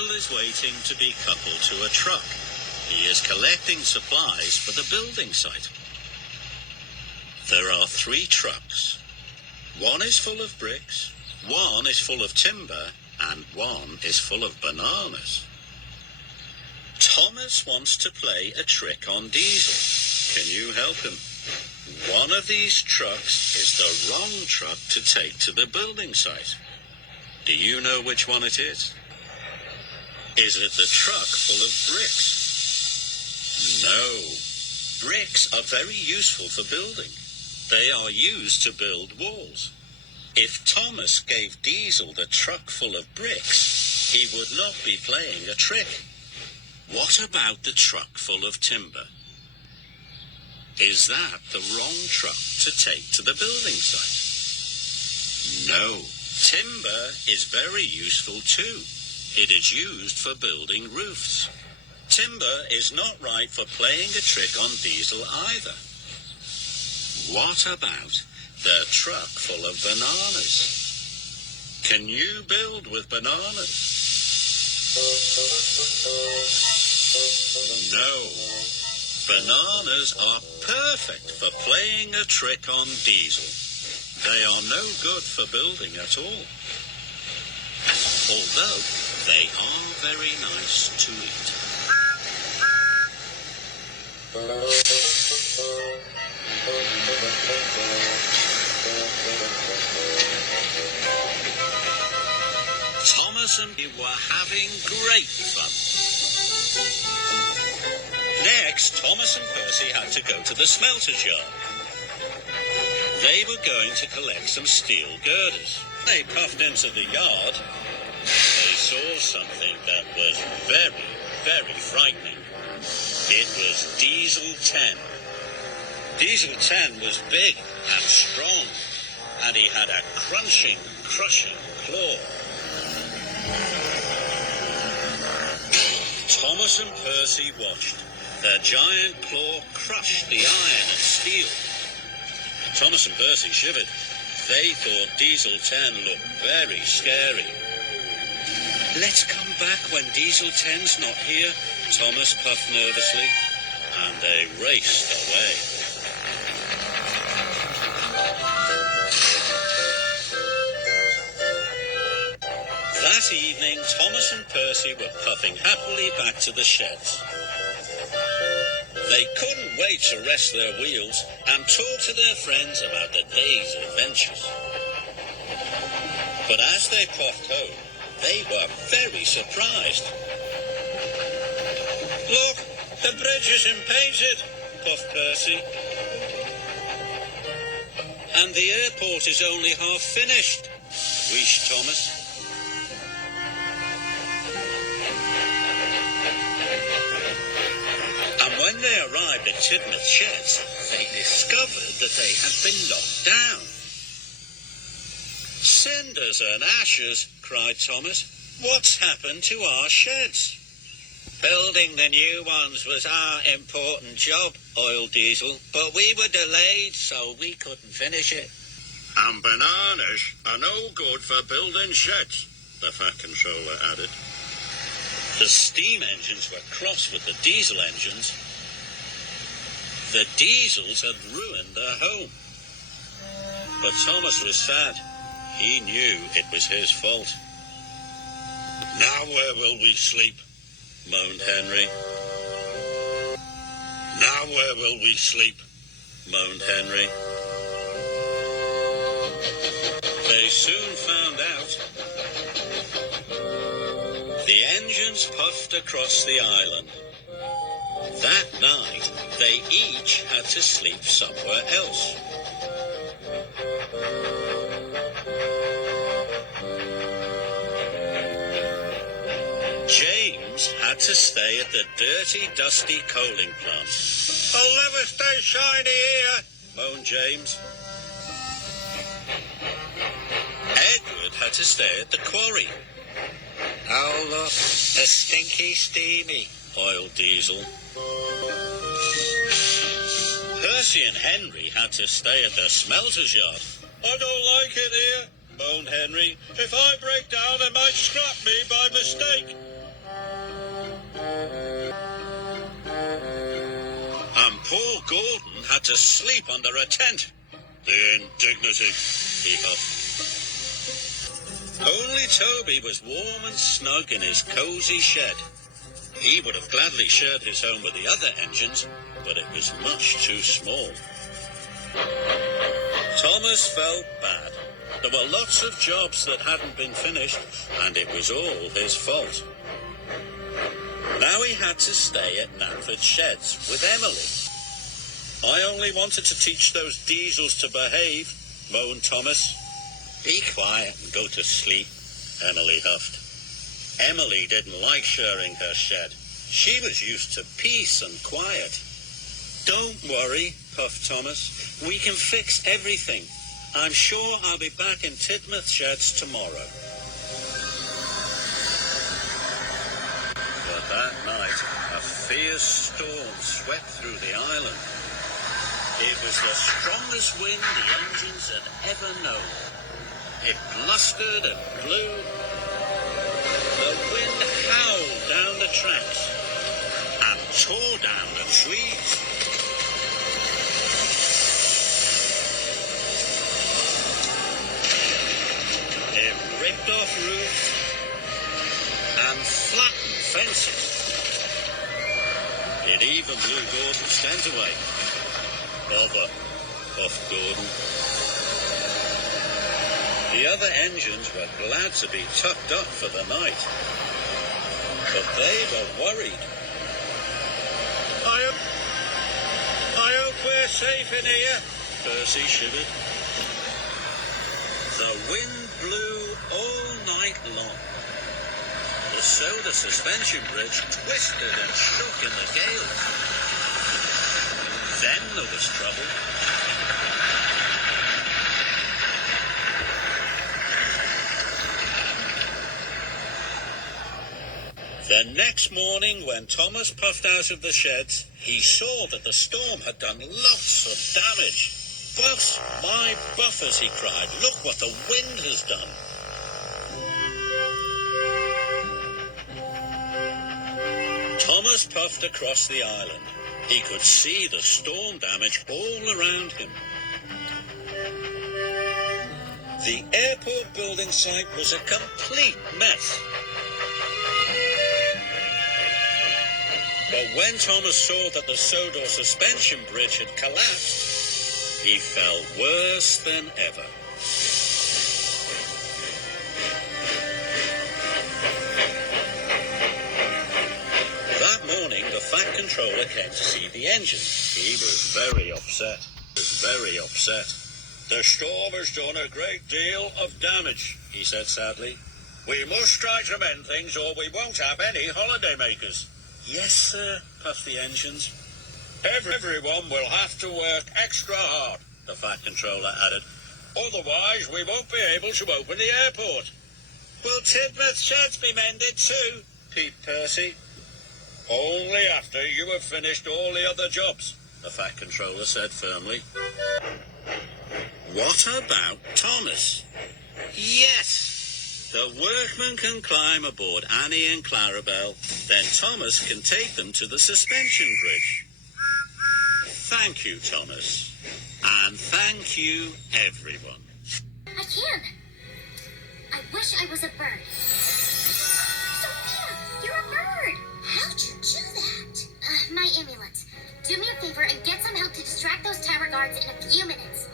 Diesel is waiting to be coupled to a truck. He is collecting supplies for the building site. There are 3 trucks. One is full of bricks, one is full of timber, and one is full of bananas. Thomas wants to play a trick on Diesel. Can you help him? One of these trucks is the wrong truck to take to the building site. Do you know which one it is? Is it the truck full of bricks? No. Bricks are very useful for building. They are used to build walls. If Thomas gave Diesel the truck full of bricks, he would not be playing a trick. What about the truck full of timber? Is that the wrong truck to take to the building site? No. Timber is very useful too. It is used for building roofs. Timber is not right for playing a trick on Diesel either. What about the truck full of bananas? Can you build with bananas? No. Bananas are perfect for playing a trick on Diesel. They are no good for building at all. Although they are very nice to eat. Thomas and he were having great fun. Next, Thomas and Percy had to go to the smelter's yard. They were going to collect some steel girders. They puffed into the yard. They saw something that was very, very frightening. It was Diesel 10. Diesel 10 was big and strong, and he had a crunching, crushing claw. Thomas and Percy watched. Their giant claw crushed the iron and steel. Thomas and Percy shivered. They thought Diesel 10 looked very scary. Let's come back when Diesel 10's not here, Thomas puffed nervously, and they raced away. That evening, Thomas and Percy were puffing happily back to the sheds. They couldn't wait to rest their wheels and talk to their friends about the day's adventures. But as they puffed home, they were very surprised. Look, the bridge isn't painted, puffed Percy. And the airport is only half finished, wheezed Thomas. When they arrived at Tidmouth Sheds, they discovered that they had been knocked down. Cinders and ashes, cried Thomas. What's happened to our sheds? Building the new ones was our important job, oiled Diesel, but we were delayed, so we couldn't finish it. And bananas are no good for building sheds, the Fat Controller added. The steam engines were cross with the diesel engines. The Diesels had ruined their home. But Thomas was sad. He knew it was his fault. Now where will we sleep? Moaned Henry. Now where will we sleep? Moaned Henry. They soon found out. The engines puffed across the island. That night, they each had to sleep somewhere else. James had to stay at the dirty, dusty coaling plant. I'll never stay shiny here, moaned James. Edward had to stay at the quarry. Oh, look, a stinky steamy, oiled Diesel. Percy and Henry had to stay at the smelter's yard. I don't like it here, moaned Henry. If I break down, they might scrap me by mistake. had to sleep under a tent. The indignity, he huffed. Only Toby was warm and snug in his cosy shed. He would have gladly shared his home with the other engines, but it was much too small. Thomas felt bad. There were lots of jobs that hadn't been finished, and it was all his fault. Now he had to stay at Nanford's sheds with Emily. I only wanted to teach those diesels to behave, moaned Thomas. Be quiet and go to sleep, Emily huffed. Emily didn't like sharing her shed. She was used to peace and quiet. Don't worry, puffed Thomas. We can fix everything. I'm sure I'll be back in Tidmouth sheds tomorrow. But that night, a fierce storm swept through the island. It was the strongest wind the engines had ever known. It blustered and blew. The wind howled down the tracks and tore down the trees. It ripped off roofs and flattened fences. It even blew Gordon's tent away. Bother, puffed Gordon. The other engines were glad to be tucked up for the night, but they were worried. I hope we're safe in here, Percy shivered. The wind blew all night long. The soda suspension bridge twisted and shook in the gales. Then there was trouble. The next morning, when Thomas puffed out of the sheds, he saw that the storm had done lots of damage. Buffs, my buffers, he cried. Look what the wind has done. Thomas puffed across the island. He could see the storm damage all around him. The airport building site was a complete mess. But when Thomas saw that the Sodor suspension bridge had collapsed, he felt worse than ever. That morning, the Fat Controller came to see the engine. He was very upset. The storm has done a great deal of damage, he said sadly. We must try to mend things or we won't have any holidaymakers. Yes, sir, puffed the engines. Everyone will have to work extra hard, the Fat Controller added. Otherwise, we won't be able to open the airport. Will Tidmouth sheds be mended too? peeped Percy. Only after you have finished all the other jobs, the Fat Controller said firmly. What about Thomas? Yes! The workmen can climb aboard Annie and Clarabelle, then Thomas can take them to the suspension bridge. Thank you, Thomas. And thank you, everyone. I can. I wish I was a bird. Sophia, you're a bird. How'd you do that? My amulet. Do me a favor and get some help to distract those tower guards in a few minutes.